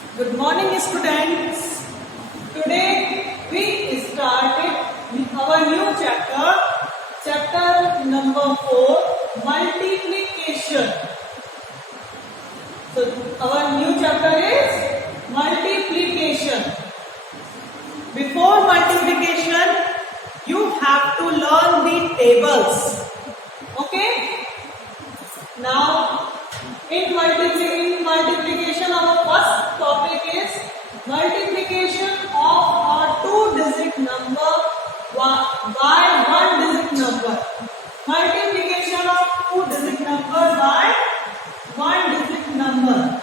Good morning, students. Today we started our new chapter number 4, multiplication. So our new chapter is multiplication. Before multiplication, you have to learn the tables. Okay? Now, in multiplication, our first topic is multiplication of a two-digit number by one-digit number. Multiplication of two-digit number by one-digit number.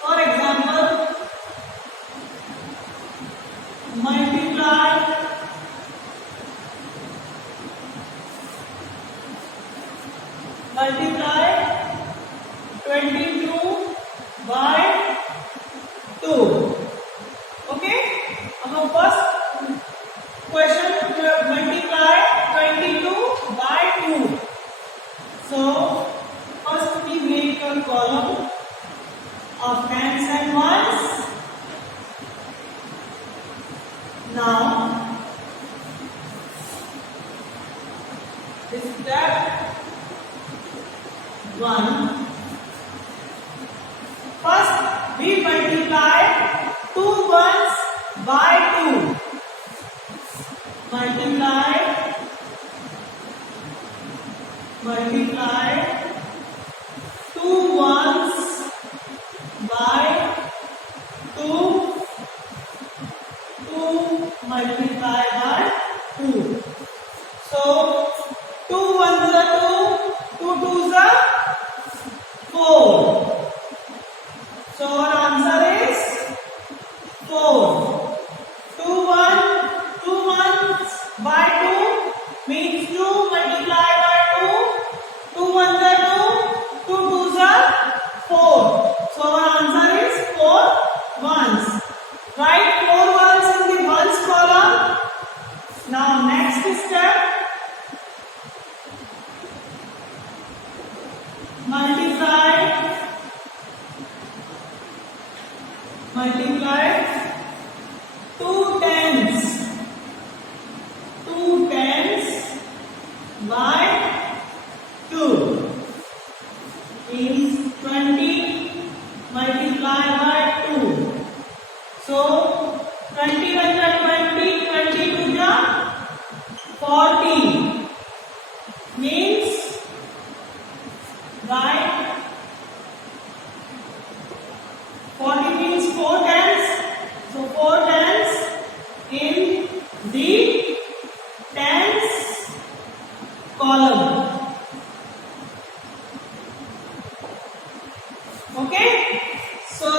For example, multiply 22 by 2. Okay? Our first question, multiply 22 by 2. So, first we make a column of tens and ones. Now, step 1. First, we multiply two ones by 2. Multiply two ones by 2. 2 multiply by 2. So, 2 ones are 2, 2 twos are 4. So our answer is 4. 2 ones by 2 means 2 multiply by 2. 2 ones are 2, 2 twos are 4. So our answer is 4 ones. Write 4 ones in the ones column. Now next step, multiply 2 tens. 2 tens by 2 is 20 multiply by 2. So 20 1 20, 22 40 means right. 40 means 4 tens. So 4 tens in the tens column. Okay? So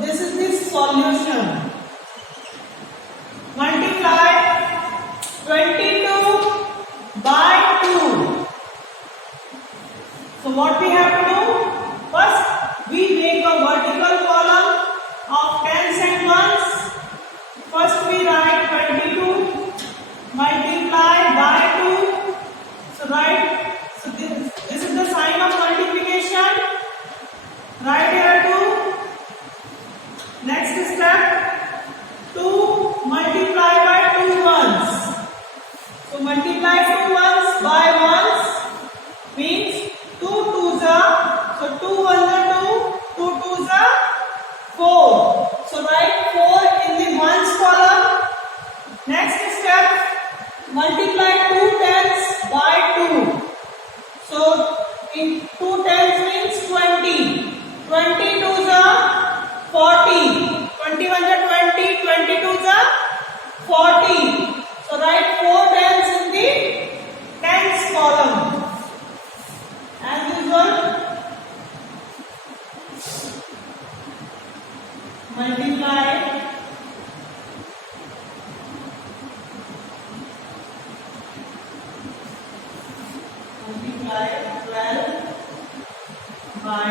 this is the solution. Multiply 22 by 2. So what we have to do? First, we make a vertical column of tens and ones. First, we write 22 multiply by 2. So write. So this is the sign of multiplication. Write here 2. Next step, 2 multiply by 2 ones. So multiply 2 ones by ones means 2 twos are, so 2 ones are 2, 2 twos are 4. So write 4 in the ones column. Next step, multiply 2 tens by 2. So in 2 tens means 20. 20 twos are 40. 21 are 20, 22 are 40. So write 4 tens in the tens column. As usual, multiply 12 by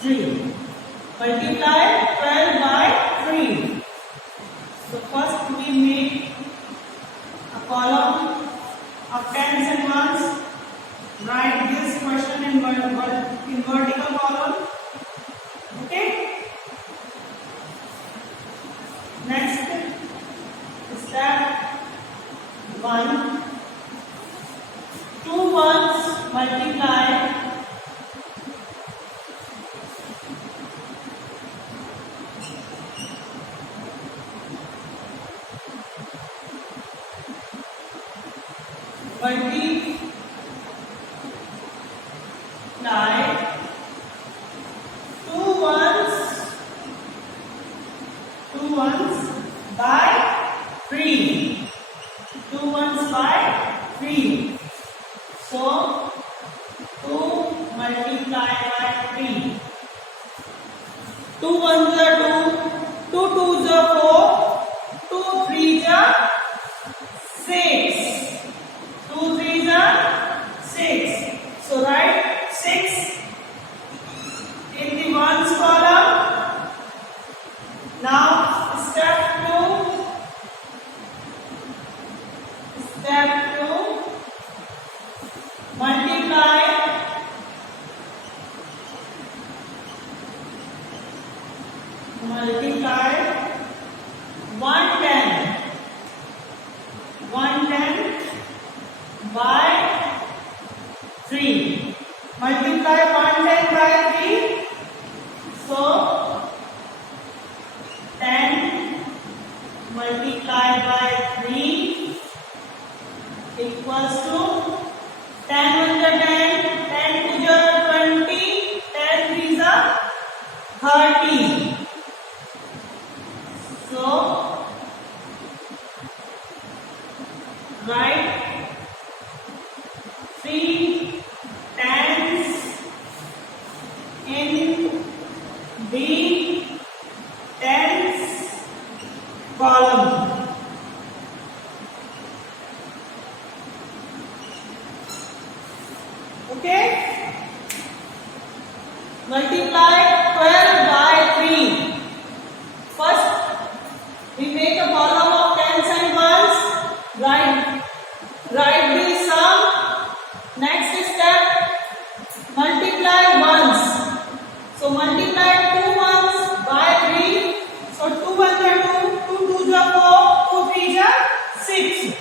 3. Multiply 12 by 3. So first we make a column of tens and ones. Write this question in vertical column. multiply two ones by 3. 2 ones by 3. So 2 multiplied by 3. 2 ones are 2, 2 twos are 4, 2 threes are 6. 2 threes are 6. So write 6 in the ones column. Now step 2. Step 2. Multiply 110 by 3. Multiply 110 by 3. So 10 multiplied by 3 equals to 10 under 10, 10 to the 20, 10 threes are 30. So write 3 tens in the tens column. Okay? Multiply 12 by 3. First, we make a column of tens and ones. Write the sum. Next step, multiply ones. So multiply 2 ones by 3. So 2 ones are 2, 2 twos are 4, 2 threes are 6.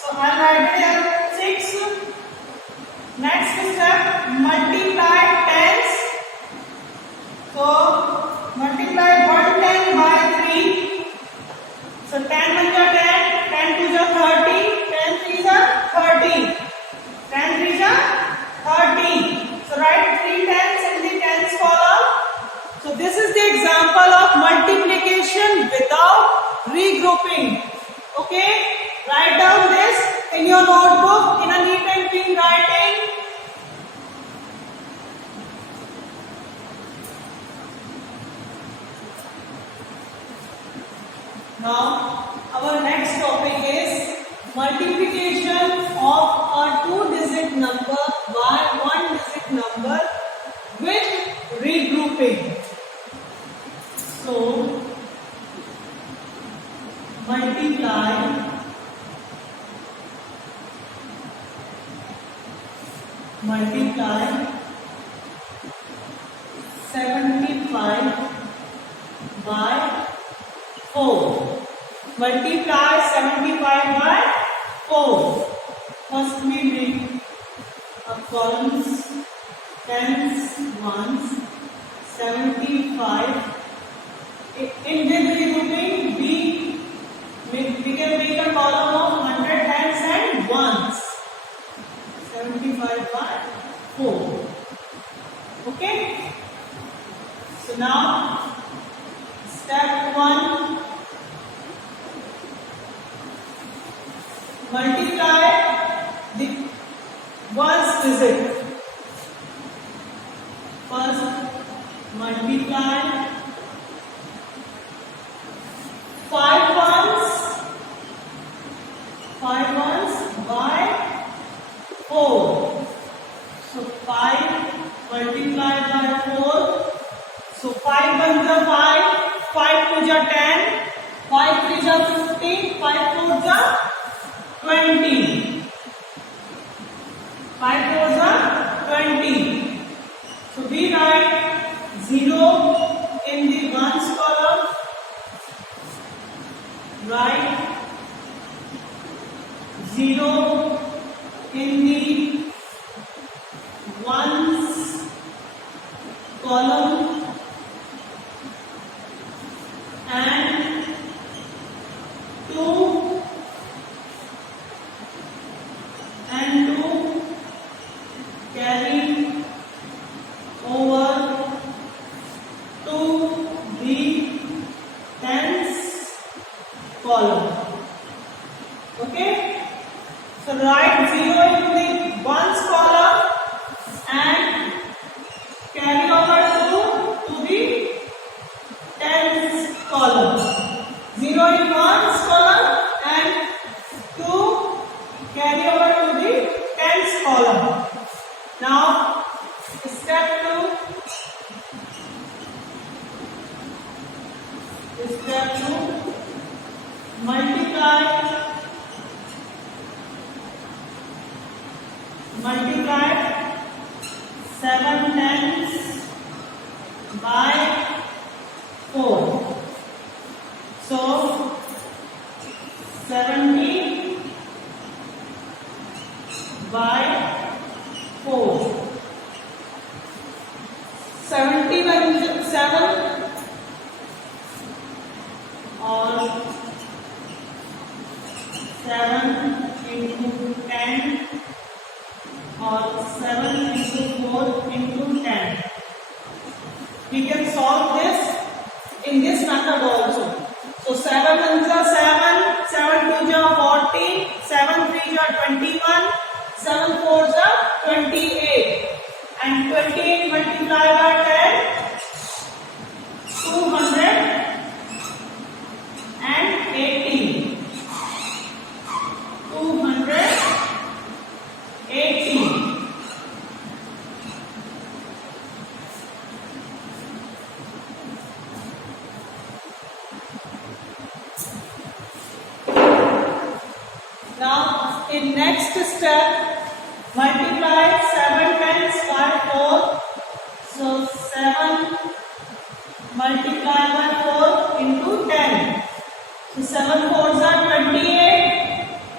So I write here 6. Next step, multiply tens. So multiply 110 by 3. So 10 ones are 10, 10 twos are 30, 10 threes are 30. 10 threes are 30. So write 3 tens in the tens column. So this is the example of multiplication without regrouping. Okay? Write down this in your notebook in a neat and clean writing. Now, our next topic is multiplication of a 2-digit number by 1-digit number with regrouping. So, multiply 75 by 4. Multiply 75 by 4. First we make a columns, tens, ones, 75. In this regrouping, we can make a column of 100 tens and ones. 75 by 4. Okay? So now, step 1. Multiply the ones digit. First, multiply 5 ones by 4. So 5 multiplied by 4. So 5 ones are 5, 5 twos are 10, 5 threes are 15, 5 fours are 20. 5 fours are 20. So we write 0 in the ones column. Write 0 in the ones column and 2 and Step 2, multiply 7 tens by 4. So 70 by 4. 70 by 7 और 7 into 10 और 7 into 4 into 10. We can solve this in this method also. So 7 ones are 7, 7 twos are 40, 7 threes are 21, 7 fours are 28, and 28 multiplied by 10, 280. 280. Now in next step, multiply 7 tens by 4. So 7 multiplied by 4 into 10. So 7 fours are 28.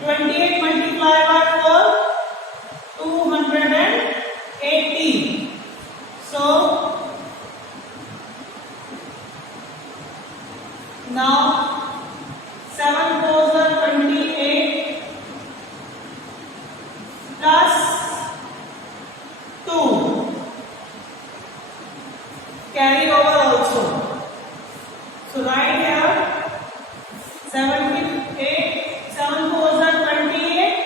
28 multiplied by 4, 280. So now 7 fours are 28 plus 2. Carry over also. So right here 78, 7 fours are 28,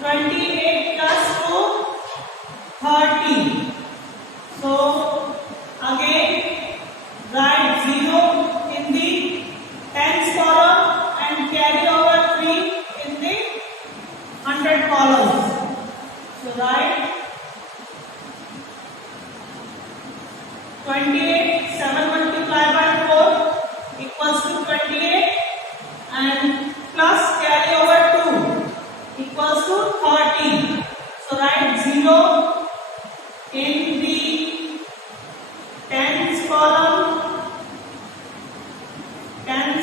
28 plus 2, 30. So again write 0 in the tens column and carry over 3 in the 100 columns. So write 28, 7 multiplied by 4 equals to 28, and plus carry over 2 equals to 30. So write 0 in the tens column and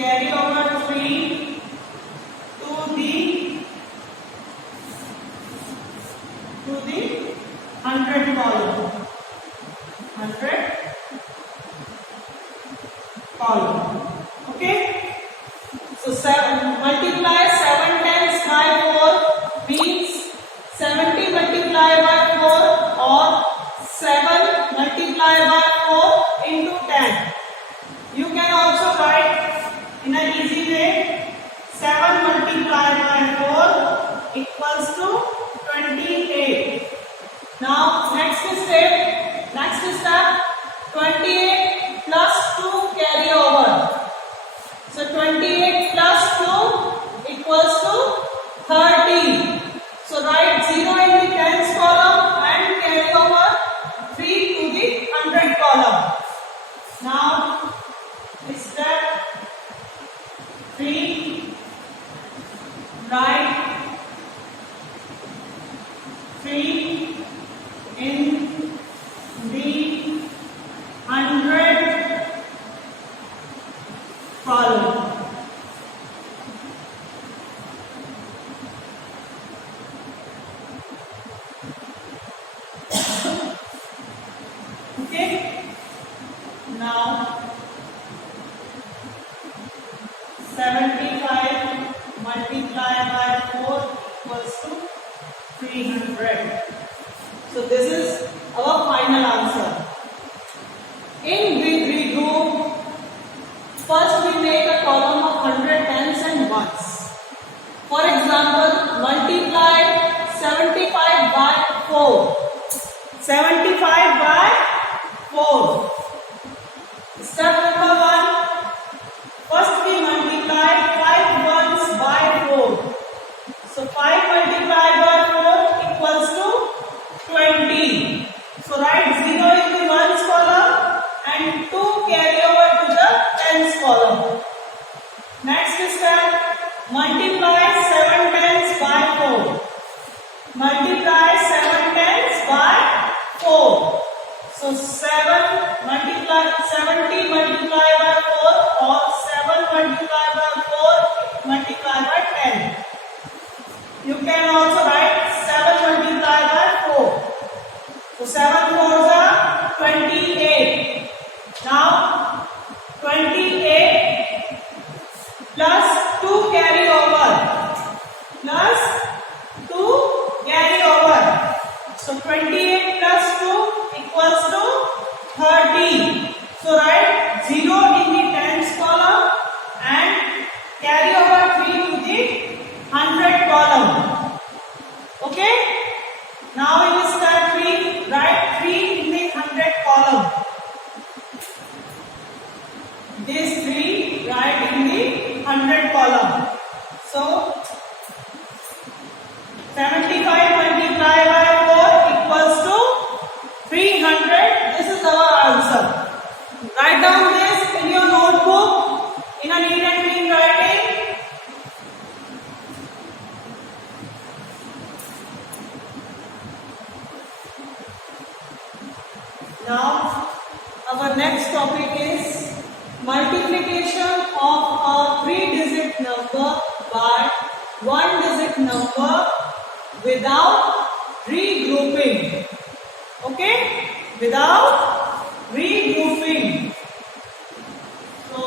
carry over 3 to the 100 column. Okay. So multiply 7 tens by 4 means 70 multiplied by 4 or 7 multiplied by 4 into 10. You can also write in an easy way 7 multiplied by 4 equals to 28. Now next step 28 plus 2 carry over. So 28 plus 2 equals to 30. So write 0 in the tens column and carry over 3 to the 100 column. Now step 3, write 3 in the 100 column. Okay. Now 75 multiplied by 4 equals to 300. So this is our final answer. In we do first we make a column of 100 tens and ones. For example, multiply 75 by 4. 75 by 4. Step number 1. First we multiply 5 ones by 5 multiplied by 4 equals to 20. So write 0 in the ones column and 2 carry over to the tens column. Next step, multiply 7 tens by 4. Multiply 7 tens by 4. So 70 multiplied by 4 or 7 multiplied by 4 multiplied by 10. You can also write 7 multiplied by 4. So 7 4s are 28. Now 28 plus 2 carry over. Plus 2 carry over. So 28 plus 2 equals to 30. So write 0 in the tens column and carry over 3 to the 100 column. Okay? Now in step 3, write 3 in the 100 column. This 3 write in the 100 column. So 75 multiplied by 4 equals to 300. This is our answer. Write down this in your notebook in a neat and clean writing. Now our next topic is multiplication of a 3-digit number by 1-digit number without regrouping. Okay? Without regrouping. So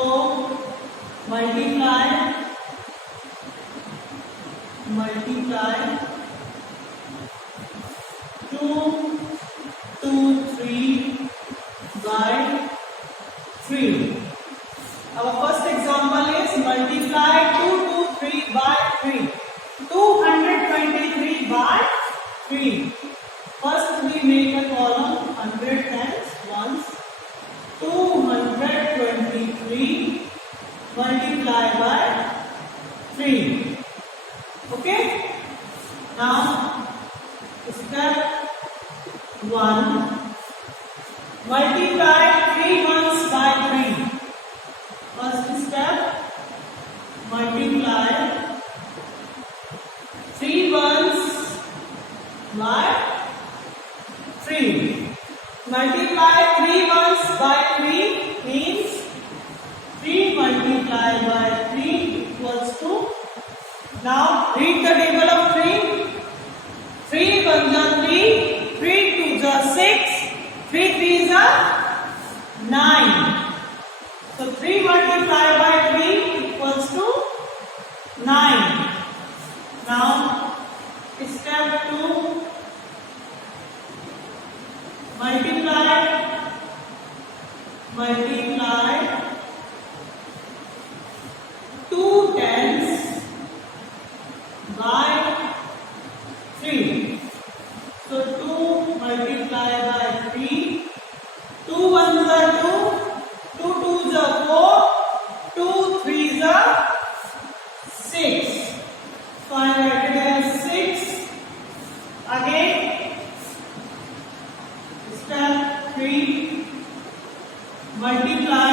multiply 2 2 3 by 3. Our first example is multiply 2 2 3 by 3. 223 by 3. First we make a column 100 tens once. 223 multiply by 3. Okay? Now step 1. Multiply 3 ones by 3. First step, multiply 3 ones by 3. Multiply 3 ones by 3 means 3 multiplied by 3 equals to. Now read the table of 3. 3 ones are 3, 3 twos are 6, 3 threes are 9. So 3 multiplied by 3 equals to 9. Now step 2, multiply 2 tens by 3. So 2 multiplied by 3. 2 ones are 2, 2 twos are 4, 2 threes are 6. So I write it as 6. Again, step 3, multiply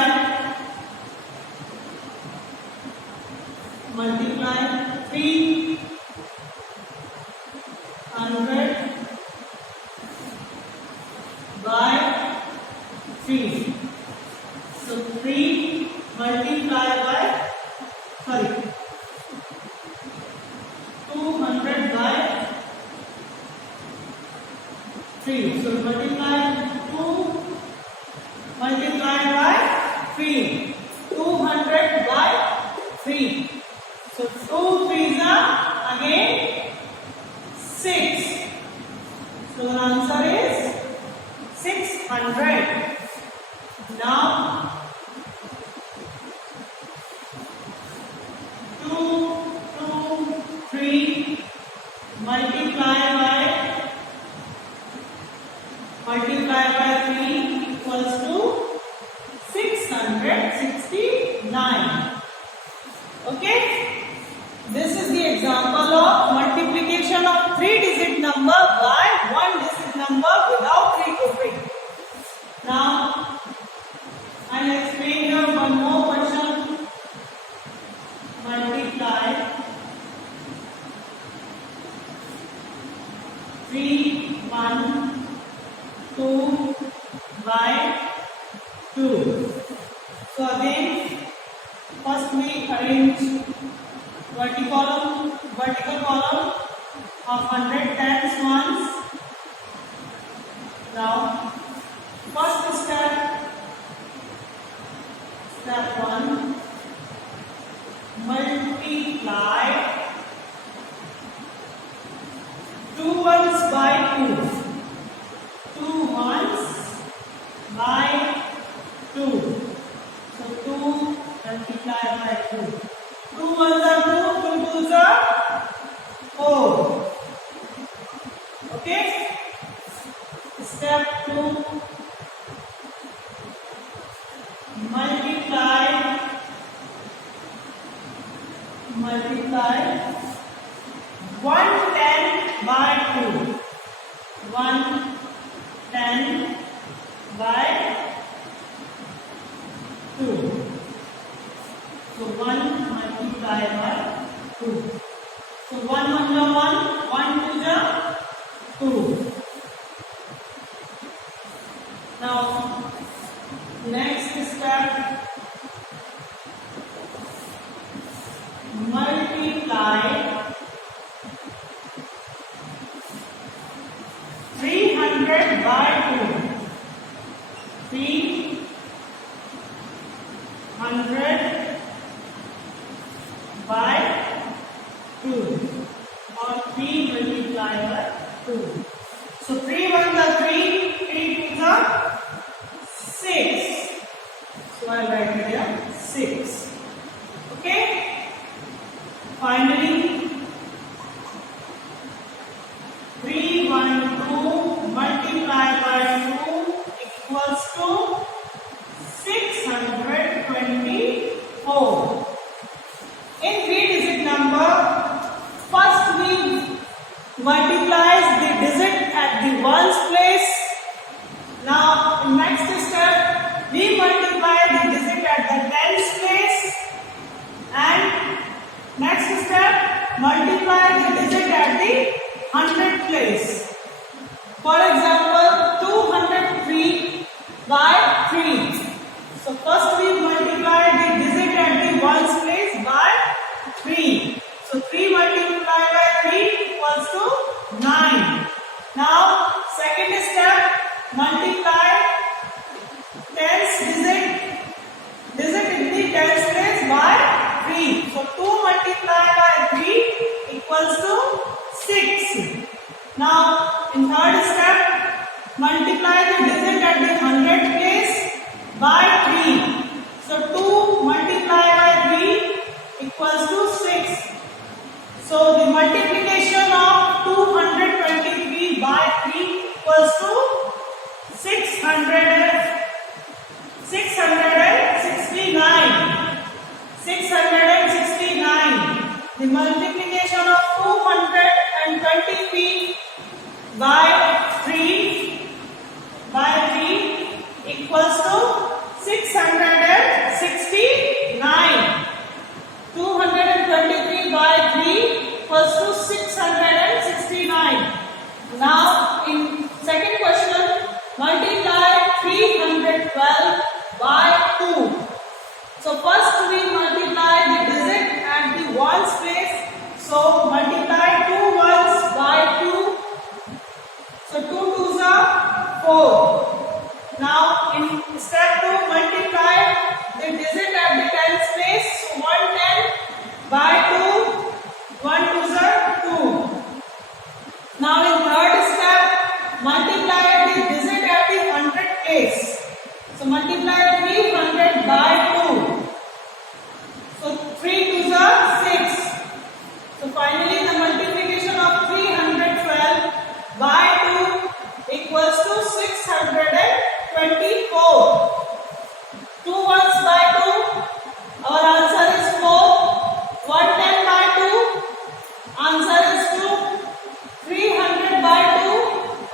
3 100 by 3. So 3 multiplied by 200 by 3. So multiply 2 multiplied by 3. 200 by 3. So 2 threes are again 6. So the answer is 600. Now 2 2 3 multiply by 3 equals to 669. Okay, this is the example of multiplication first we arrange vertical column of 100 tens ones. Now, first step 1, multiply 2 ones by 2. 2 ones by 2. So 2 multiply by 2. 2 ones are 2, 2 twos are 4. Okay? Step 2, multiply 110 by 2. 110 by 2. So 1 multiply by 2. So 1 1 ja 1, 1 2 ja 2. Now, next step, multiply 300 by 2. 300 by 2 or 3 multiply by 2. So 3 1 are 3, 3 2 are 6. So I write here 6. Okay. Finally, 3 1 2 multiply by 2 equals to 624. In 3-digit number, first we multiplies the digit at the ones place. Now, in next step, we multiply the digit at the tens place, and next step, multiply the digit at the 100 place. For example, 203 by 3. So first we multiply the digit at the ones place by 3. So 3 multiplied by 3 equals to 9. Now, second step, multiply tens digit in the tens place by 3. So 2 multiplied by 3 equals to 6. Now, in third step, multiply the digit at the 100 place by 3. So 2 multiplied by 3 equals to 6. So the multiplication of 223 by 3 equals to 669. 669. The multiplication of 223 by 3 equals to 669. 223 by 3 equals to 669. Now, in second question, multiply 312 by 2. So first we multiply the digit at the ones place. So multiply 2 ones by 2. So 2 twos are 4. Now in step 2, multiply the digit at the tens place. So 110 by 2. 1 twos are 2. Now in third step, multiply the digit at the 100 place. So multiply 300 by 2. So 3 twos are 6. So finally the multiplication of 312 by 2 equals to 624. 2 ones by 2, our answer is 4. 110 by 2, answer is 2. 300 by 2,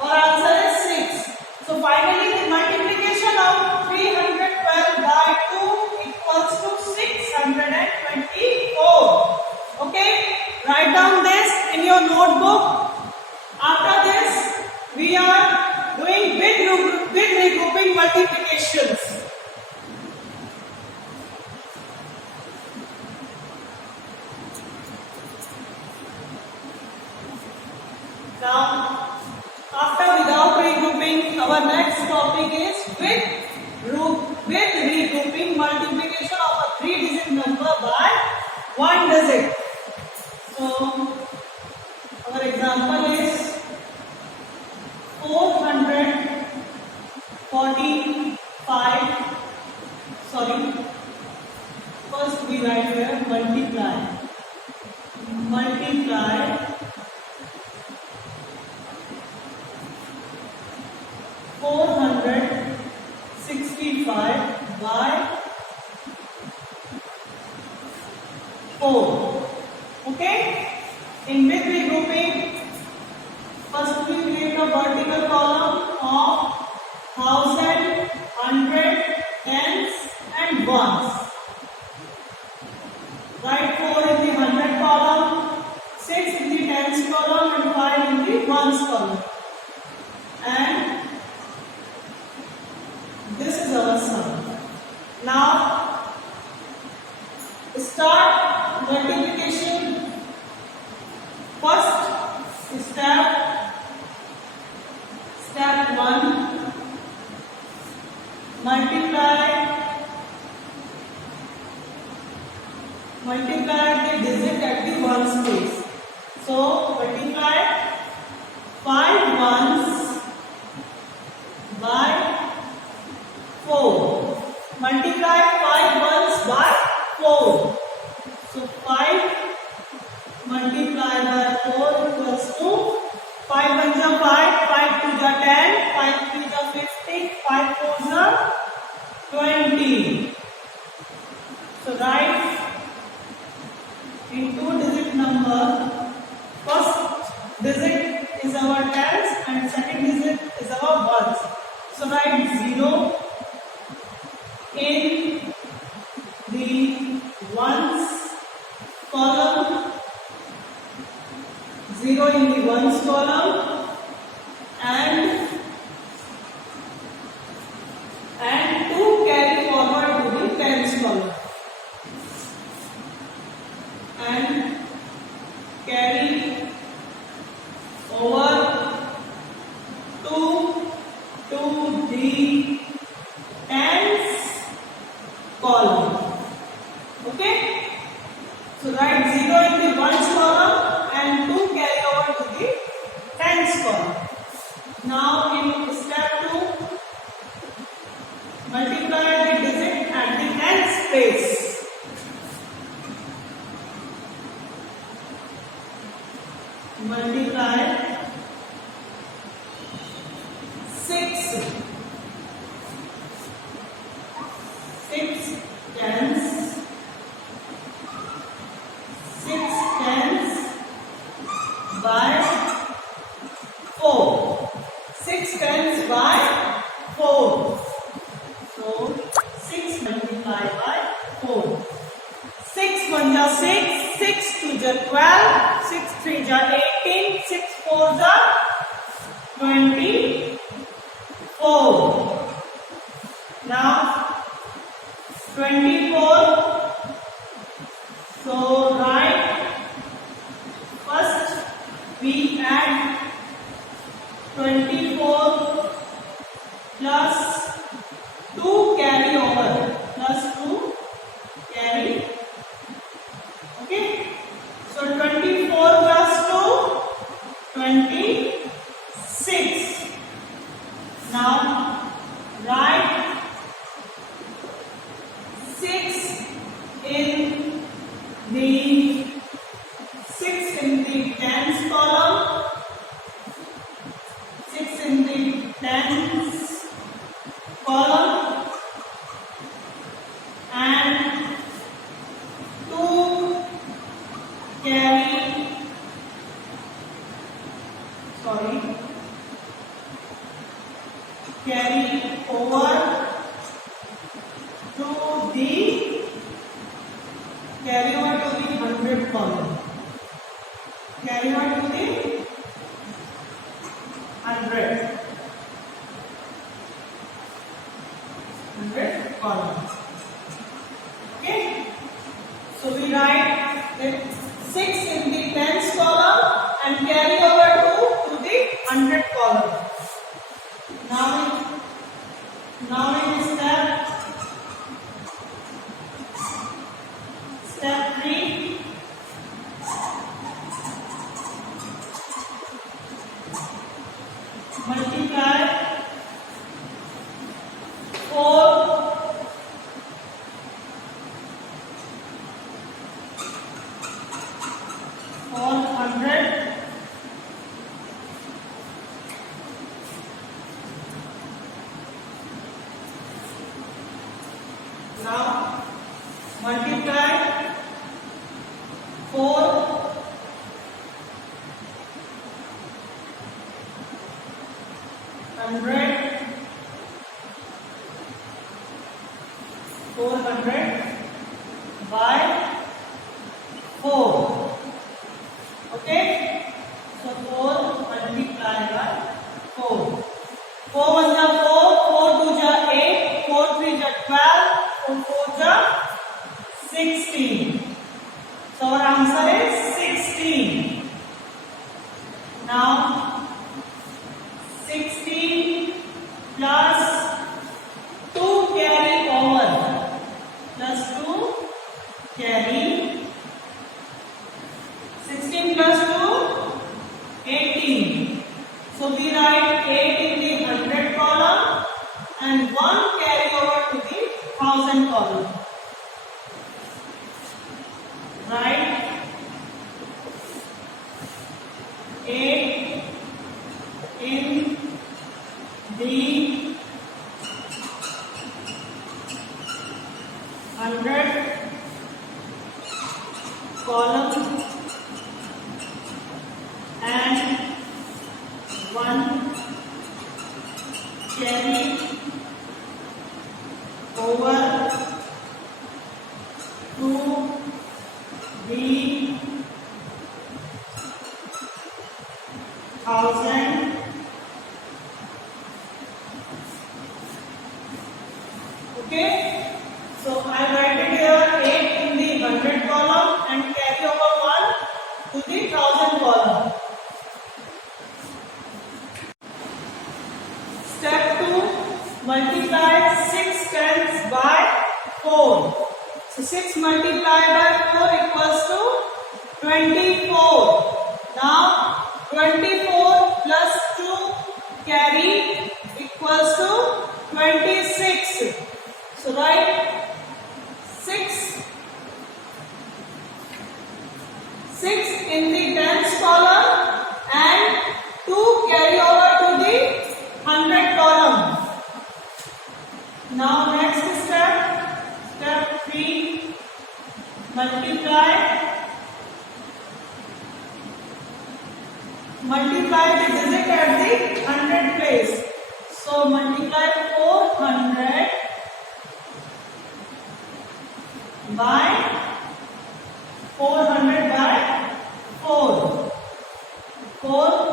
our answer is 6. So finally the multiplication of 312 by 2 equals to 624. Okay, write down this in your notebook. After this, we are doing big regrouping multiplications. our next topic is with regrouping multiplication of a 3-digit number by 1 digit. So our example is 445. Sorry, first we write here multiply 465 by 4. Okay, in big regrouping, first we create a vertical column of thousand, hundred, tens and ones. Write 4 in the hundred column, 6 in the tens column and 5 in the ones column. And this is our sum. Now start multiplication. First step 1, multiply the digit at the ones place. So multiply 5 ones by 4. Multiply 5 ones by 4. So 5 multiplied by 4 equals to 5 ones are 5, 5 twos are 10, 5 threes are 15, 5 fours are 20. So write in 2-digit number, first digit is our tens and second digit is our ones. So write 0 in the ones column, 0 in the ones column, and 2 carry forward to the tens column, and carry over to the tens column. Okay, so write 0 in the ones column and 2 carry over to the tens column. Now in step 2, multiply the digit at the tens place. Multiply 6 tens, 6 tens by 4. 6 tens by 4. So 6 multiplied by 4. 6 ones are 6, 6 twos are 12, 6 threes are 18, 6 fours are 24. Now 24. So write, first we add 24 plus 2 carry over, plus 2 carry. Okay, so 24 plus 2, 26. Now write 6 in the tens column, 6 in the tens column, and 2 carry over to the hundred column. Carry over to the 100 column. Okay, so we write that 6 in the tens column and carry over to the 100 column. Now 600. Now multiply 4 100 400 by 4. Okay, so 4 multiply by 4. 4 1 ja 4, 4 2 ja 8, 4 3 ja 12, 4 4 ja 16. So our answer is 16. Now 16 plus 2 carry over, plus 2 carry, 16 plus 2 18. So we write 8 in the 100 column and 1 carry over to the 1000 column. Write 8 in the 100 column and 1 carry over to the 1000 okay. So I write it here 8 in the 100 column and carry over 1 to the 1000 column. Step 2, multiply 6 tenths by 4. So 6 multiplied by 4 equals to 24. Now 24 plus 2 carry equals to 26. So write 6 in the tens column and 2 carry over to the 100 column. Now next step 3, multiply the digit at the 100 place. So multiply 400 by 400 by 4. 4